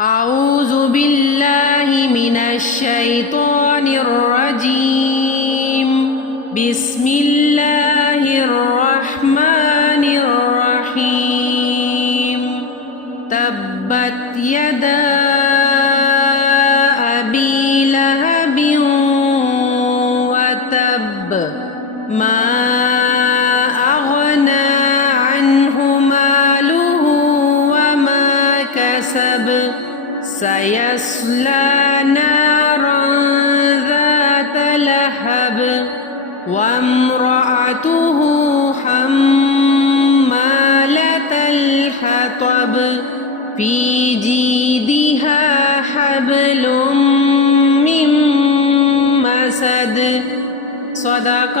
أعوذ بالله من الشيطان الرجيم. بسم الله الرحمن الرحيم. تبت يدا أبي لهب وتب ما أغنى عنه ماله وما كسب سيصلى نارا ذات لهب وامرأته حمالة الحطب في جيدها حبل من مسد. صدق